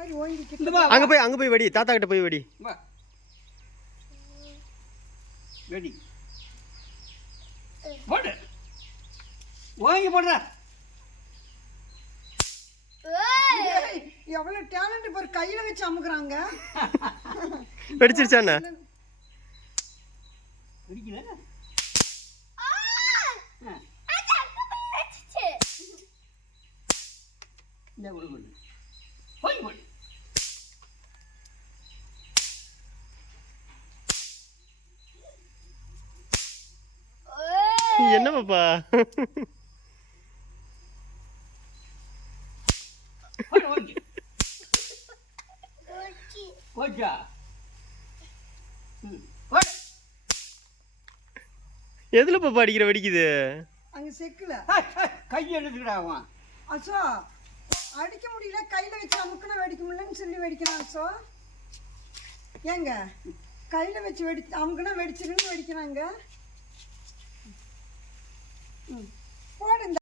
அங்க போய் வெடி, தாத்தா கிட்ட போய் வெடி. வெடி போடு, வாங்கி போடுற. எவ்வளவு டேலண்ட் பாரு, கையில வச்சு அமுக்குறாங்க. வெடிச்சிருச்சா என்ன? வெடிக்கல. இந்த குடு குடு போய் போடு. என்ன பாப்பா? எதுல பாப்பா அடிக்கிற வெடிக்குது? அங்க செக்குல கை எடுத்துக்கடா. அசோ அடிக்க முடியல, கையில வச்சு அமுக்குனா வெடிக்க முடியலன்னு சொல்லி வெடிக்கிறான். அசோ ஏங்க கையில வச்சு அமுக்குனா வெடிச்சிருன்னு வெடிக்கிறாங்க.